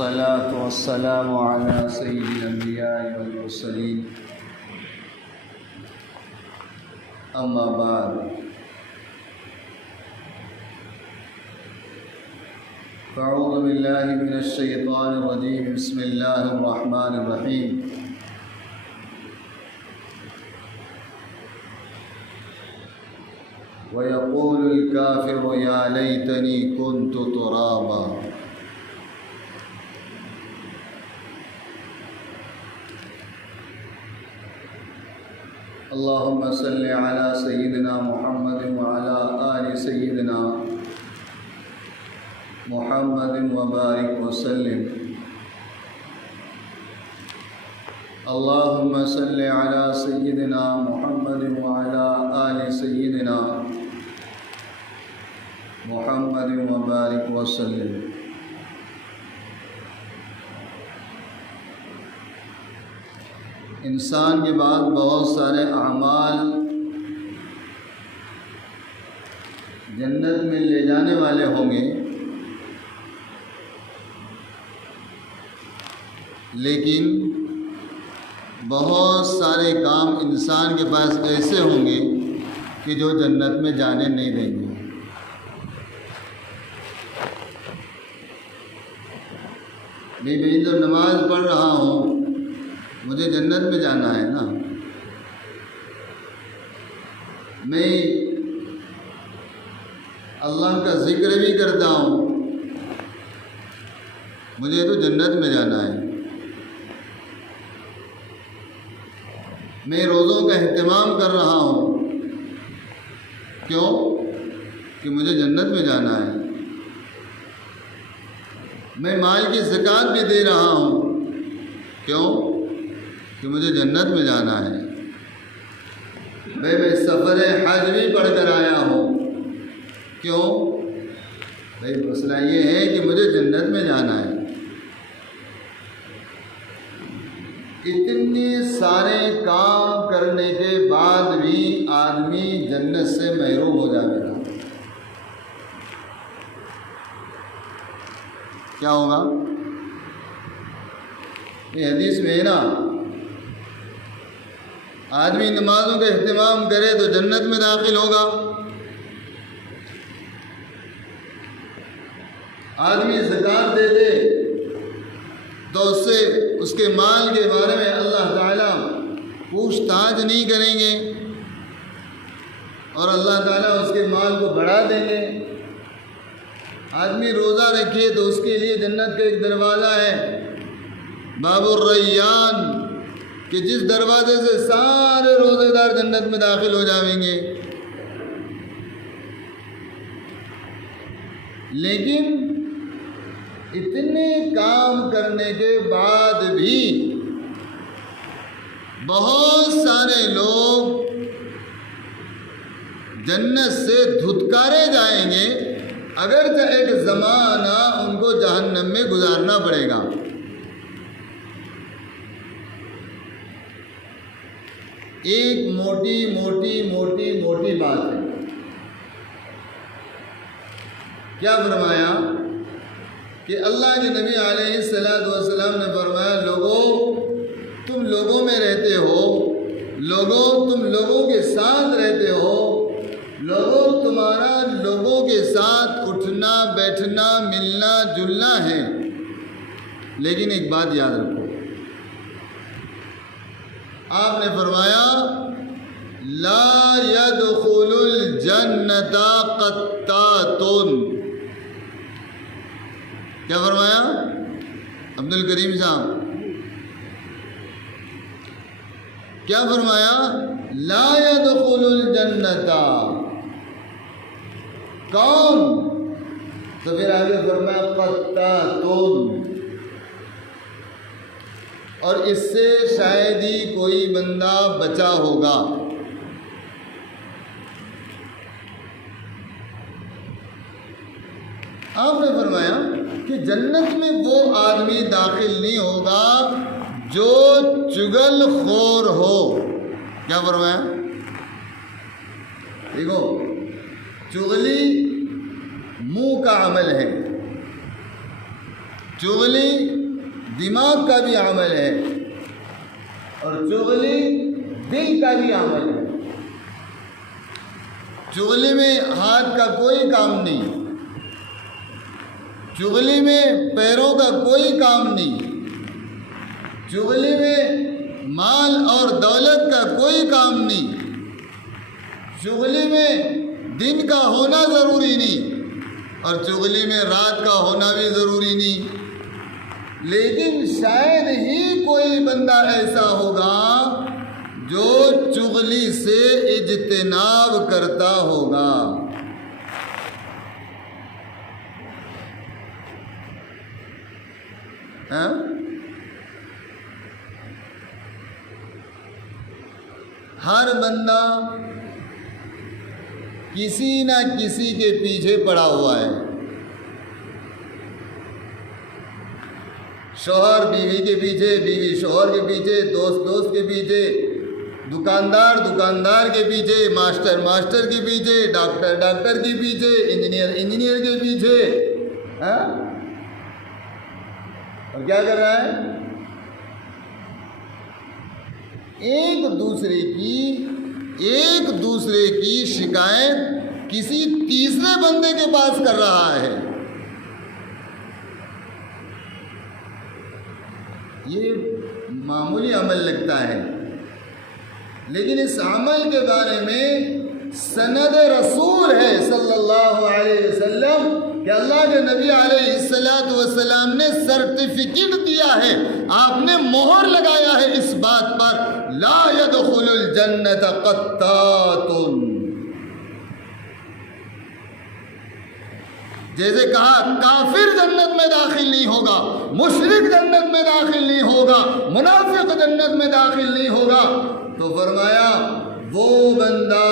والصلاة والسلام على سيد الأنبياء والمرسلين أما بعد فأعوذ بالله من الشيطان الرجيم بسم الله الرحمن الرحيم ويقول الكافر يا ليتني كنت ترابا اللهم صل على سيدنا محمد وعلى آل سيدنا محمد وبارك وسلم اللهم صل على سيدنا محمد وعلى آل سيدنا محمد وبارك وسلم انسان کے بعد بہت سارے اعمال جنت میں لے جانے والے ہوں گے، لیکن بہت سارے کام انسان کے پاس ایسے ہوں گے کہ جو جنت میں جانے نہیں دیں گے۔ میں تو نماز پڑھ رہا ہوں، مجھے جنت میں جانا ہے نا، میں اللہ کا ذکر بھی کرتا ہوں، مجھے تو جنت میں جانا ہے۔ میں روزوں کا اہتمام کر رہا ہوں، کیوں؟ کہ مجھے جنت میں جانا ہے۔ میں مال کی زکوٰۃ بھی دے رہا ہوں، کیوں؟ کہ مجھے جنت میں جانا ہے۔ میں سفر حج بھی پڑھ کر آیا ہوں، کیوں؟ بھائی مسئلہ یہ ہے کہ مجھے جنت میں جانا ہے۔ اتنے سارے کام کرنے کے بعد بھی آدمی جنت سے محروم ہو جائے گا، کیا ہوگا؟ یہ حدیث میں ہے نا، آدمی نمازوں کا اہتمام کرے تو جنت میں داخل ہوگا، آدمی زکوٰۃ دے دے تو اس سے اس کے مال کے بارے میں اللہ تعالیٰ پوچھ تاچھ نہیں کریں گے اور اللہ تعالیٰ اس کے مال کو بڑھا دیں گے۔ آدمی روزہ رکھے تو اس کے لیے جنت کا ایک دروازہ ہے، باب الریان، کہ جس دروازے سے سارے روزے دار جنت میں داخل ہو جائیں گے۔ لیکن اتنے کام کرنے کے بعد بھی بہت سارے لوگ جنت سے دھتکارے جائیں گے، اگرچہ ایک زمانہ ان کو جہنم میں گزارنا پڑے گا۔ ایک موٹی بات ہے۔ کیا فرمایا کہ اللہ کے نبی علیہ السلام نے فرمایا، لوگوں تم لوگوں میں رہتے ہو، لوگوں تم لوگوں کے ساتھ رہتے ہو، لوگوں تمہارا لوگوں کے ساتھ اٹھنا بیٹھنا ملنا جلنا ہے، لیکن ایک بات یاد رکھو، آپ نے فرمایا لا يدخل الجنت قطات۔ کیا فرمایا عبد الکریم صاحب؟ کیا فرمایا؟ لا يدخل الجنت۔ کون؟ تو پھر آگے فرمایا قطات، اور اس سے شاید ہی کوئی بندہ بچا ہوگا۔ آپ نے فرمایا کہ جنت میں وہ آدمی داخل نہیں ہوگا جو چگل خور ہو۔ کیا فرمایا؟ دیکھو، چغلی منہ کا عمل ہے، چغلی دماغ کا بھی عمل ہے اور چغلی دل کا بھی عمل ہے۔ چغلی میں ہاتھ کا کوئی کام نہیں، چغلی میں پیروں کا کوئی کام نہیں، چغلی میں مال اور دولت کا کوئی کام نہیں، چغلی میں دن کا ہونا ضروری نہیں اور چغلی میں رات کا ہونا بھی ضروری نہیں۔ لیکن شاید ہی کوئی بندہ ایسا ہوگا جو چغلی سے اجتناب کرتا ہوگا۔ ہر بندہ کسی نہ کسی کے پیچھے پڑا ہوا ہے۔ شوہر بیوی کے پیچھے، بیوی شوہر کے پیچھے، دوست دوست کے پیچھے، دکاندار دکاندار کے پیچھے، ماسٹر ماسٹر کے پیچھے، ڈاکٹر ڈاکٹر کے پیچھے، انجینئر انجینئر کے پیچھے، اور کیا کر رہا ہے؟ ایک دوسرے کی شکایت کسی تیسرے بندے کے پاس کر رہا ہے۔ یہ معمولی عمل لگتا ہے، لیکن اس عمل کے بارے میں سند رسول ہے صلی اللہ علیہ وسلم کہ اللہ کے نبی علیہ السلام نے سرٹیفکیٹ دیا ہے، آپ نے مہر لگایا ہے اس بات پر، لا يدخل الجنت قطات۔ جیسے کہا کافر جنت میں داخل نہیں ہوگا، مشرک جنت میں داخل نہیں ہوگا، منافق جنت میں داخل نہیں ہوگا، تو فرمایا وہ بندہ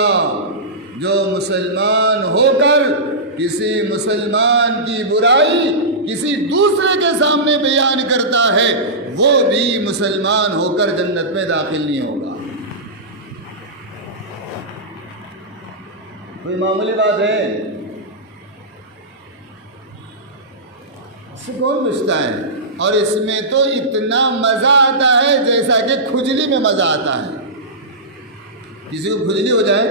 جو مسلمان ہو کر کسی مسلمان کی برائی کسی دوسرے کے سامنے بیان کرتا ہے وہ بھی مسلمان ہو کر جنت میں داخل نہیں ہوگا۔ کوئی معمولی بات ہے؟ اس سے کون پوچھتا ہے؟ اور اس میں تو اتنا مزہ آتا ہے جیسا کہ کھجلی میں مزہ آتا ہے۔ کسی کو کھجلی ہو جائے،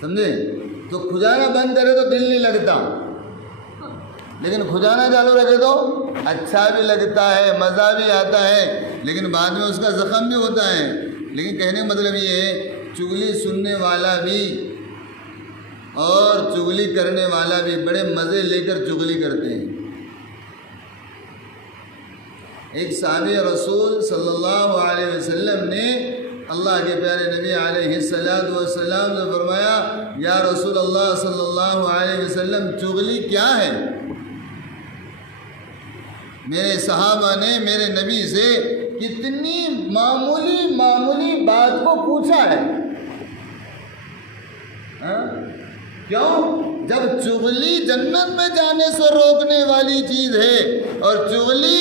سمجھے، تو کھجانا بند کرے تو دل نہیں لگتا، لیکن کھجانا چالو رکھے تو اچھا بھی لگتا ہے، مزہ بھی آتا ہے، لیکن بعد میں اس کا زخم بھی ہوتا ہے۔ لیکن کہنے کا مطلب یہ ہے چغلی سننے والا بھی اور چغلی کرنے والا بھی بڑے مزے لے کر چغلی کرتے ہیں۔ ایک صحابی رسول صلی اللہ علیہ وسلم نے اللہ کے پیارے نبی علیہ السلام نے فرمایا، یا رسول اللہ صلی اللہ علیہ وسلم چغلی کیا ہے؟ میرے صحابہ نے میرے نبی سے کتنی معمولی بات کو پوچھا ہے، کیوں؟ جب چغلی جنت میں جانے سے روکنے والی چیز ہے اور چغلی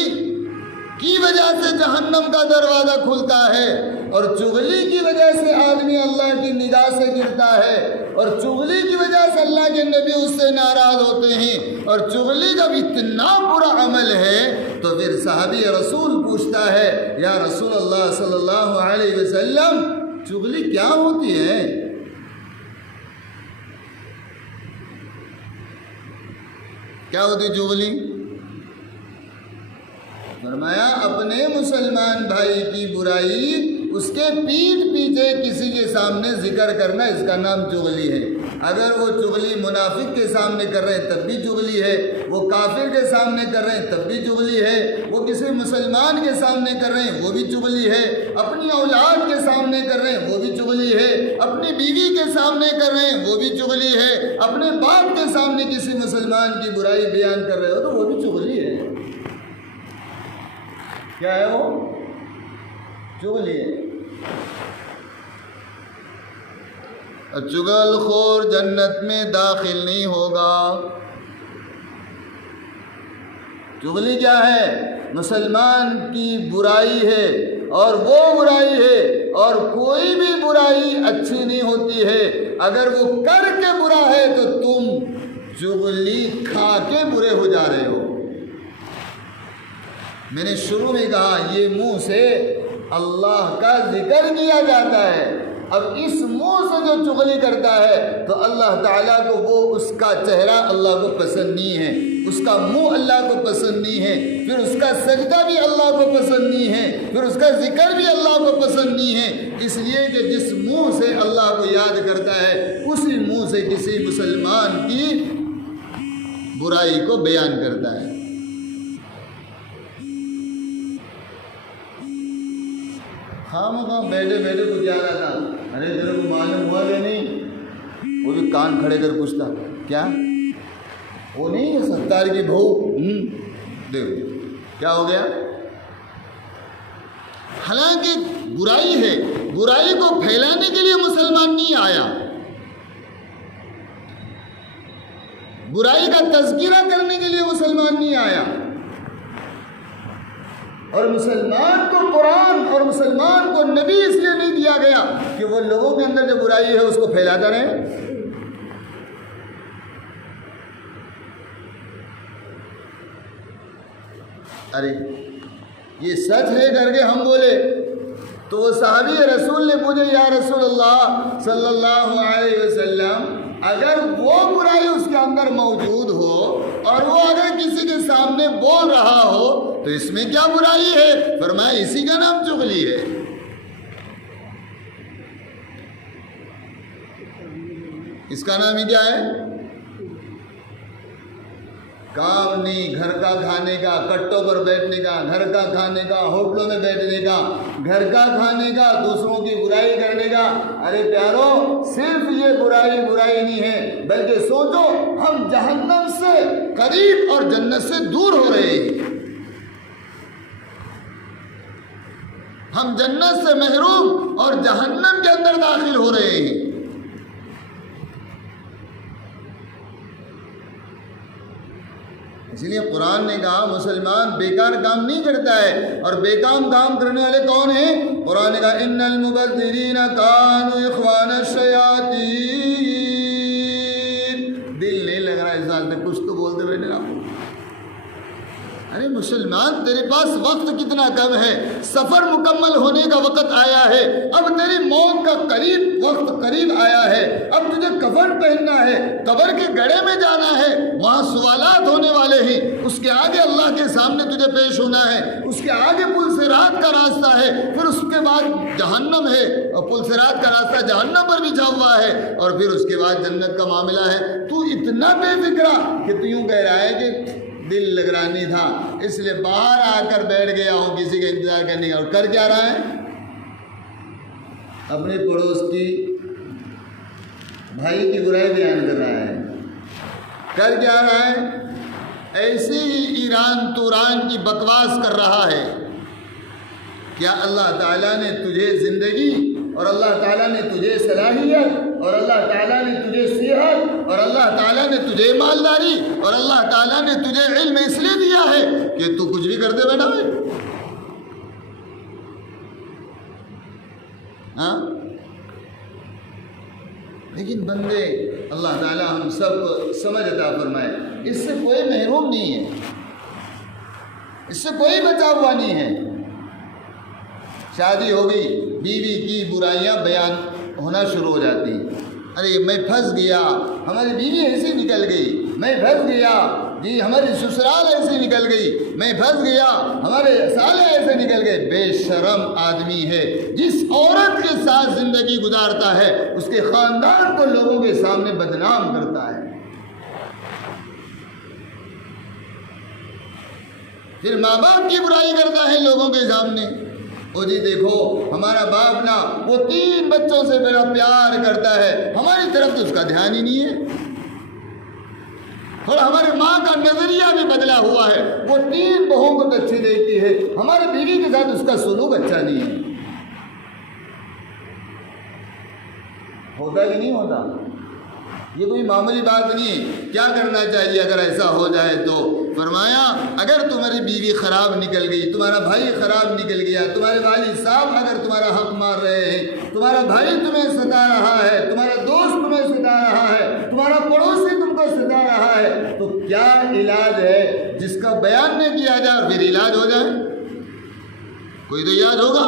کی وجہ سے جہنم کا دروازہ کھلتا ہے اور چغلی کی وجہ سے آدمی اللہ کی نگاہ سے گرتا ہے اور چغلی کی وجہ سے اللہ کے نبی اس سے ناراض ہوتے ہیں، اور چغلی جب اتنا برا عمل ہے تو پھر صحابی رسول پوچھتا ہے، یا رسول اللہ صلی اللہ علیہ وسلم چغلی کیا ہوتی ہے؟ کیا ہوتی چغلی؟ فرمایا اپنے مسلمان بھائی کی برائی اس کے پیٹھ پیچھے کسی کے سامنے ذکر کرنا، اس کا نام چغلی ہے۔ اگر وہ چغلی منافق کے سامنے کر رہے ہیں تب بھی چغلی ہے، وہ کافر کے سامنے کر رہے ہیں تب بھی چغلی ہے، وہ کسی مسلمان کے سامنے کر رہے ہیں وہ بھی چغلی ہے، اپنی اولاد کے سامنے کر رہے ہیں وہ بھی چغلی ہے، اپنی بیوی کے سامنے کر رہے ہیں وہ بھی چغلی ہے، اپنے باپ کے سامنے کسی مسلمان کی برائی بیان کر رہے ہو تو وہ بھی چغلی ہے۔ کیا ہے وہ؟ چغلی ہے۔ چغل خور جنت میں داخل نہیں ہوگا۔ چغلی کیا ہے؟ مسلمان کی برائی ہے اور وہ برائی ہے، اور کوئی بھی برائی اچھی نہیں ہوتی ہے، اگر وہ کر کے برا ہے تو تم چغلی کھا کے برے ہو جا رہے ہو۔ میں نے شروع میں کہا یہ منہ سے اللہ کا ذکر کیا جاتا ہے. اب اس منہ سے جو چغلی کرتا ہے تو اللہ تعالیٰ کو وہ اس کا چہرہ اللہ کو پسند نہیں ہے, اس کا منہ اللہ کو پسند نہیں ہے, پھر اس کا سجدہ بھی اللہ کو پسند نہیں ہے, پھر اس کا ذکر بھی اللہ کو پسند نہیں ہے. اس لیے کہ جس منہ سے اللہ کو یاد کرتا ہے اسی منہ سے کسی مسلمان کی برائی کو بیان کرتا ہے. خام بیٹھے بیٹھے کو کیا رہا تھا, ارے تیرے کو معلوم ہوا کہ نہیں, وہ بھی کان کھڑے کر پوچھتا کیا وہ نہیں ہے ستار کی بہو, دیکھو کیا ہو گیا. حالانکہ برائی ہے, برائی کو پھیلانے کے لیے مسلمان نہیں آیا, برائی کا تذکرہ کرنے کے لیے مسلمان نہیں آیا. اور مسلمان کو قرآن اور مسلمان کو نبی اس لیے نہیں دیا گیا کہ وہ لوگوں کے اندر جو برائی ہے اس کو پھیلاتا رہے. ارے یہ سچ ہے کر کے ہم بولے تو وہ صحابی رسول نے پوچھے یا رسول اللہ صلی اللہ علیہ وسلم, اگر وہ برائی اس کے اندر موجود ہو اور وہ اگر کسی کے سامنے بول رہا ہو تو اس میں کیا برائی ہے؟ فرمایا اسی کا نام چغلی ہے. اس کا نام ہی کیا ہے؟ کام نہیں, گھر کا کھانے کا, کٹوں پر بیٹھنے کا, گھر کا کھانے کا, ہوٹلوں میں بیٹھنے کا, گھر کا کھانے کا, دوسروں کی برائی کرنے کا. ارے پیارو, صرف یہ برائی نہیں ہے بلکہ سوچو ہم جہنم سے قریب اور جنت سے دور ہو رہے ہیں, ہم جنت سے محروم اور جہنم کے اندر داخل ہو رہے ہیں. اس لیے قرآن نے کہا مسلمان بیکار کام نہیں کرتا ہے, اور بیکار کام کرنے والے کون ہیں؟ قرآن نے کہا ان المبذرین کانوا اخوان الشیاطین. دل نہیں لگ رہا اس سال میں, کچھ تو بولتے بیٹھے نا. ارے مسلمان تیرے پاس وقت کتنا کم ہے, سفر مکمل ہونے کا وقت آیا ہے, اب تیری موت کا وقت قریب آیا ہے, اب تجھے کفن پہننا ہے, قبر کے گڑھے میں جانا ہے, وہاں سوالات ہونے والے ہیں, اس کے آگے اللہ کے سامنے تجھے پیش ہونا ہے, اس کے آگے پل صراط کا راستہ ہے, پھر اس کے بعد جہنم ہے اور پل صراط کا راستہ جہنم پر بچھا ہوا ہے, اور پھر اس کے بعد جنت کا معاملہ ہے. تو اتنا بے فکرا کہ تو یوں کہہ رہا ہے کہ دل لگ رہا نہیں تھا اس لیے باہر آ کر بیٹھ گیا ہوں کسی کا انتظار کرنے کا. اور کر کیا رہا ہے؟ اپنے پڑوس کی بھائی کی برائی بیان کر رہا ہے. کر کیا رہا ہے؟ ایسے ہی ایران توران کی بکواس کر رہا ہے. کیا اللہ تعالیٰ نے تجھے زندگی اور اللہ تعالیٰ نے تجھے صلاحیت اور اللہ تعالیٰ نے تجھے صحت اور اللہ تعالیٰ نے تجھے مالداری اور اللہ تعالیٰ نے تجھے علم اس لیے دیا ہے کہ تو کچھ بھی کرتے بیٹھا ہے. ہاں, لیکن بندے اللہ تعالیٰ ہم سب کو سمجھ عطا فرمائے. اس سے کوئی محروم نہیں ہے, اس سے کوئی بچا ہوا نہیں ہے. شادی ہو گئی, بیوی کی برائیاں بیان ہونا شروع ہو جاتی. ارے میں پھنس گیا, ہماری بیوی ایسی نکل گئی, میں پھنس گیا جی, ہماری سسرال ایسے نکل گئی, میں پھنس گیا, ہمارے سالے ایسے نکل گئے. بے شرم آدمی ہے جس عورت کے ساتھ زندگی گزارتا ہے اس کے خاندان کو لوگوں کے سامنے بدنام کرتا ہے. پھر ماں باپ کی برائی کرتا ہے لوگوں کے سامنے. او جی دیکھو ہمارا باپ نا وہ 3 بچوں سے بڑا پیار کرتا ہے, ہماری طرف تو اس کا دھیان ہی نہیں ہے. اور ہمارے ماں کا نظریہ بھی بدلا ہوا ہے, وہ 3 بہوؤں کو اچھی دیکھتی ہے, ہمارے بیوی کے ساتھ اس کا سلوک اچھا نہیں ہے. ہوتا کہ نہیں ہوتا؟ یہ کوئی معمولی بات نہیں ہے. کیا کرنا چاہیے اگر ایسا ہو جائے تو؟ فرمایا اگر تمہاری بیوی خراب نکل گئی, تمہارا بھائی خراب نکل گیا, تمہارے والد صاحب اگر تمہارا حق مار رہے ہیں, تمہارا بھائی تمہیں ستا رہا ہے, تمہارا دوست تمہیں ستا رہا ہے, تمہارا پڑوسی تم کو ستا رہا ہے, تو کیا علاج ہے جس کا جب بیان نہ کیا جائے اور پھر علاج ہو جائے؟ کوئی تو علاج ہوگا۔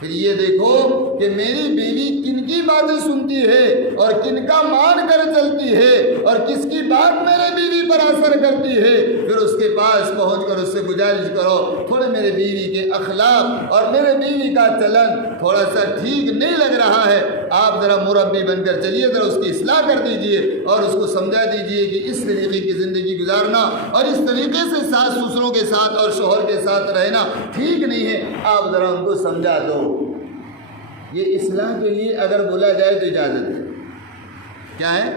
پھر یہ دیکھو کہ میری بیوی کن کی باتیں سنتی ہے اور کن کا مان کر چلتی ہے اور کس کی بات میرے بیوی پر اثر کرتی ہے، پھر اس کے پاس پہنچ کر اس سے گزارش کرو تھوڑے میرے بیوی کے اخلاق اور میرے بیوی کا چلن تھوڑا سا ٹھیک نہیں لگ رہا ہے، آپ ذرا مربی بن کر چلیے، ذرا اس کی اصلاح کر دیجئے اور اس کو سمجھا دیجئے کہ اس طریقے کی زندگی گزارنا اور اس طریقے سے ساس سسروں کے ساتھ اور شوہر کے ساتھ رہنا ٹھیک نہیں ہے، آپ ذرا ان کو سمجھا دو۔ یہ اصلاح کے لیے اگر بولا جائے تو اجازت ہے، کیا ہے؟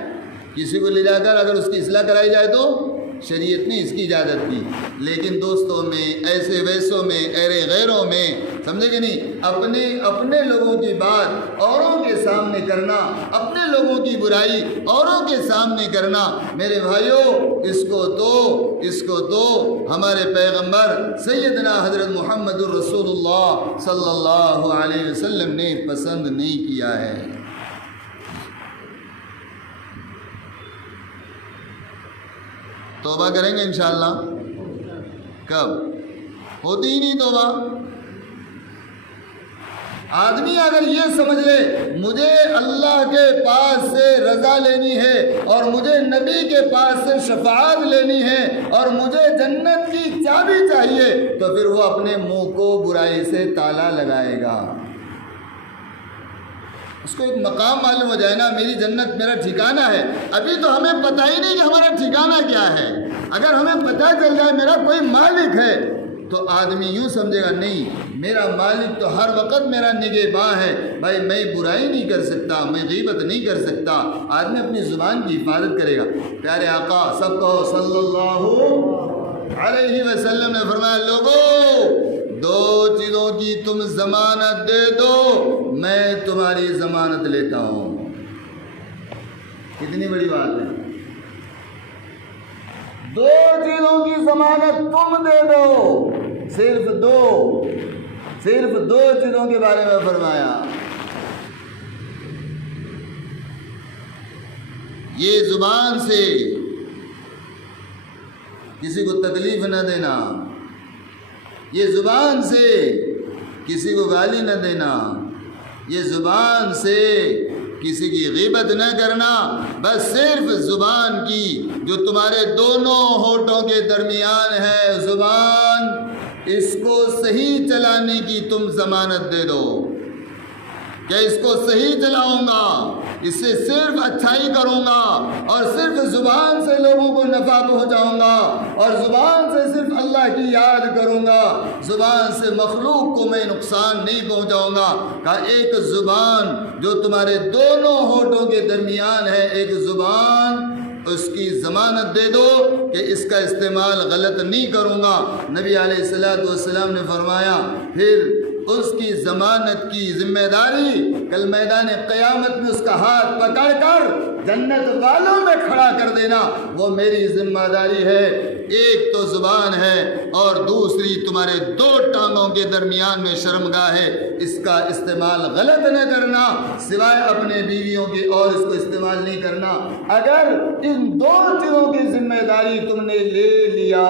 کسی کو لے جا کر اگر اس کی اصلاح کرائی جائے تو شریعت نے اس کی اجازت دی، لیکن دوستوں میں، ایسے ویسوں میں، ایرے غیروں میں، سمجھے کہ نہیں، اپنے لوگوں کی بات اوروں کے سامنے کرنا، اپنے لوگوں کی برائی اوروں کے سامنے کرنا، میرے بھائیوں اس کو تو ہمارے پیغمبر سیدنا حضرت محمد الرسول اللہ صلی اللہ علیہ وسلم نے پسند نہیں کیا ہے۔ توبہ کریں گے انشاءاللہ؟ کب؟ ہوتی ہی نہیں توبہ۔ آدمی اگر یہ سمجھ لے مجھے اللہ کے پاس سے رضا لینی ہے اور مجھے نبی کے پاس سے شفاعت لینی ہے اور مجھے جنت کی چابی چاہیے، تو پھر وہ اپنے منہ کو برائی سے تالا لگائے گا۔ اس کو ایک مقام معلوم ہو جائے نا، میری جنت میرا ٹھکانہ ہے۔ ابھی تو ہمیں پتہ ہی نہیں کہ ہمارا ٹھکانہ کیا ہے۔ اگر ہمیں پتہ چل جائے میرا کوئی مالک ہے تو آدمی یوں سمجھے گا نہیں، میرا مالک تو ہر وقت میرا نگہباں ہے، بھائی میں برائی نہیں کر سکتا، میں غیبت نہیں کر سکتا۔ آدمی اپنی زبان کی حفاظت کرے گا۔ پیارے آقا سب کو صلی اللہ علیہ وسلم نے فرمایا، لوگو دو چیزوں کی تم ضمانت دے دو، میں تمہاری ضمانت لیتا ہوں۔ کتنی بڑی بات ہے، دو چیزوں کی ضمانت تم دے دو، صرف دو چیزوں کے بارے میں فرمایا۔ یہ زبان سے کسی کو تکلیف نہ دینا، یہ زبان سے کسی کو گالی نہ دینا، یہ زبان سے کسی کی غیبت نہ کرنا، بس صرف زبان کی جو تمہارے دونوں ہونٹوں کے درمیان ہے، زبان اس کو صحیح چلانے کی تم ضمانت دے دو کہ اس کو صحیح چلاؤں گا، اس سے صرف اچھائی کروں گا اور صرف زبان سے لوگوں کو نفع پہنچاؤں گا اور زبان سے صرف اللہ کی یاد کروں گا، زبان سے مخلوق کو میں نقصان نہیں پہنچاؤں گا۔ کہا ایک زبان جو تمہارے دونوں ہونٹوں کے درمیان ہے، ایک زبان اس کی ضمانت دے دو کہ اس کا استعمال غلط نہیں کروں گا۔ نبی علیہ السلام نے فرمایا پھر اس کی ضمانت کی ذمہ داری کل میدان قیامت میں اس کا ہاتھ پکڑ کر جنت والوں میں کھڑا کر دینا، وہ میری ذمہ داری ہے۔ ایک تو زبان ہے اور دوسری تمہارے دو ٹانگوں کے درمیان میں شرمگاہ ہے، اس کا استعمال غلط نہ کرنا سوائے اپنے بیویوں کے، اور اس کو استعمال نہیں کرنا۔ اگر ان دو چیزوں کی ذمہ داری تم نے لے لیا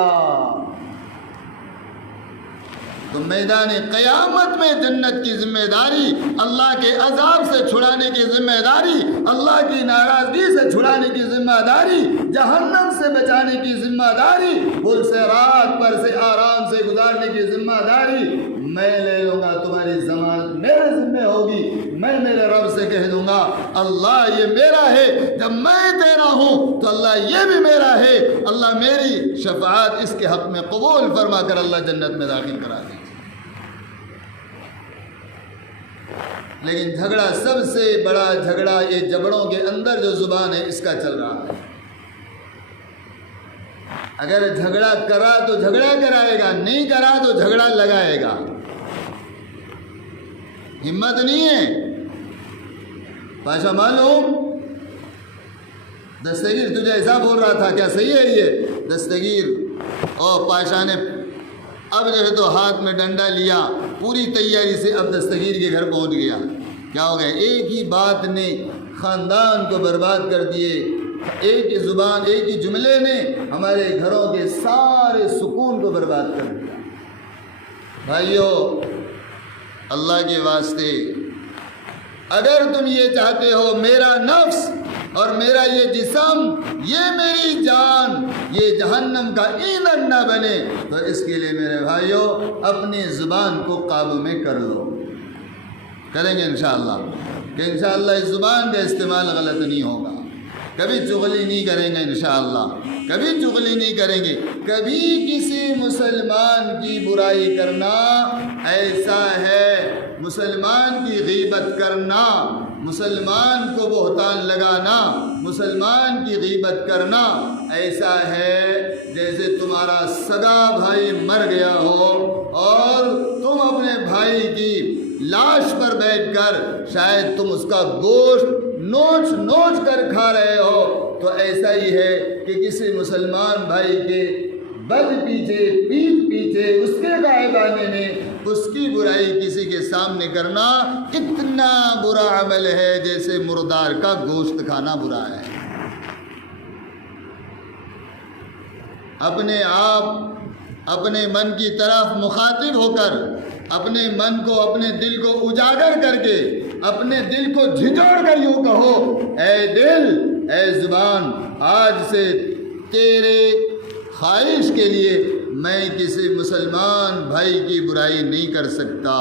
تو میدان قیامت میں جنت کی ذمہ داری، اللہ کے عذاب سے چھڑانے کی ذمہ داری، اللہ کی ناراضگی سے چھڑانے کی ذمہ داری، جہنم سے بچانے کی ذمہ داری، پل سے رات پر سے آرام سے گزارنے کی ذمہ داری میں لے لوں گا، تمہاری ضمانت میرے ذمہ ہوگی۔ میں میرے رب سے کہہ دوں گا اللہ یہ میرا ہے، جب میں تیرا ہوں تو اللہ یہ بھی میرا ہے، اللہ میری شفاعت اس کے حق میں قبول فرما کر اللہ جنت میں داخل کرا دے۔ لیکن جھگڑا، سب سے بڑا جھگڑا یہ جبڑوں کے اندر جو زبان ہے اس کا چل رہا ہے۔ اگر جھگڑا کرا تو جھگڑا کرائے گا، نہیں کرا تو جھگڑا لگائے گا۔ ہمت نہیں ہے۔ پاشا معلوم دستگیر تجھے ایسا بول رہا تھا، کیا صحیح ہے یہ؟ دستگیر اور پاشا نے اب جو ہے تو ہاتھ میں ڈنڈا لیا، پوری تیاری سے اب دستگیر کے گھر پہنچ گیا۔ کیا ہو گیا؟ ایک ہی بات نے خاندان کو برباد کر دیے، ایک ہی زبان، ایک ہی جملے نے ہمارے گھروں کے سارے سکون کو برباد کر دیا۔ بھائیو، اللہ کے واسطے اگر تم یہ چاہتے ہو میرا نفس اور میرا یہ جسم، یہ میری جان، یہ جہنم کا ایندھن نہ بنے، تو اس کے لیے میرے بھائیو اپنی زبان کو قابو میں کر لو۔ کریں گے انشاءاللہ کہ انشاءاللہ اس زبان کا استعمال غلط نہیں ہوگا، کبھی چغلی نہیں کریں گے انشاءاللہ، کبھی چغلی نہیں کریں گے، کبھی کسی مسلمان کی برائی کرنا ایسا ہے، مسلمان کی غیبت کرنا، مسلمان کو بہتان لگانا، مسلمان کی غیبت کرنا ایسا ہے جیسے تمہارا سگا بھائی مر گیا ہو اور تم اپنے بھائی کی لاش پر بیٹھ کر شاید تم اس کا گوشت نوچ نوچ کر کھا رہے ہو، تو ایسا ہی ہے کہ کسی مسلمان بھائی کے بد پیچھے، پیٹھ پیچھے، اس کے غائب آنے میں اس کی برائی کسی کے سامنے کرنا اتنا برا عمل ہے جیسے مردار کا گوشت کھانا برا ہے۔ اپنے آپ اپنے من کی طرف مخاطب ہو کر، اپنے من کو، اپنے دل کو اجاگر کر کے، اپنے دل کو جھنجھوڑ کر یوں کہو، اے دل، اے زبان، آج سے تیرے خواہش کے لیے میں کسی مسلمان بھائی کی برائی نہیں کر سکتا۔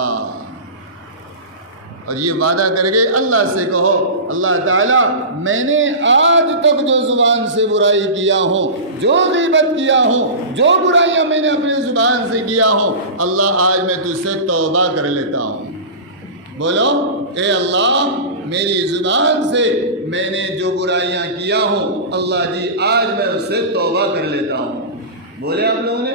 اور یہ وعدہ کر کے اللہ سے کہو، اللہ تعالیٰ میں نے آج تک جو زبان سے برائی کیا ہوں، جو غیبت کیا ہوں، جو برائیاں میں نے اپنے زبان سے کیا ہوں، اللہ آج میں تجھ سے توبہ کر لیتا ہوں۔ بولو، اے اللہ میری زبان سے میں نے جو برائیاں کیا ہوں، اللہ جی آج میں اس سے توبہ کر لیتا ہوں۔ بولے آپ لوگوں نے؟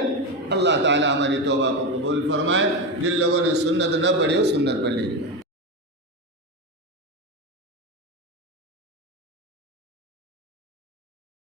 اللہ تعالیٰ ہماری توبہ کو قبول فرمائے۔ جن لوگوں نے سنت نہ پڑھی ہو سنت پڑھ لیجیے۔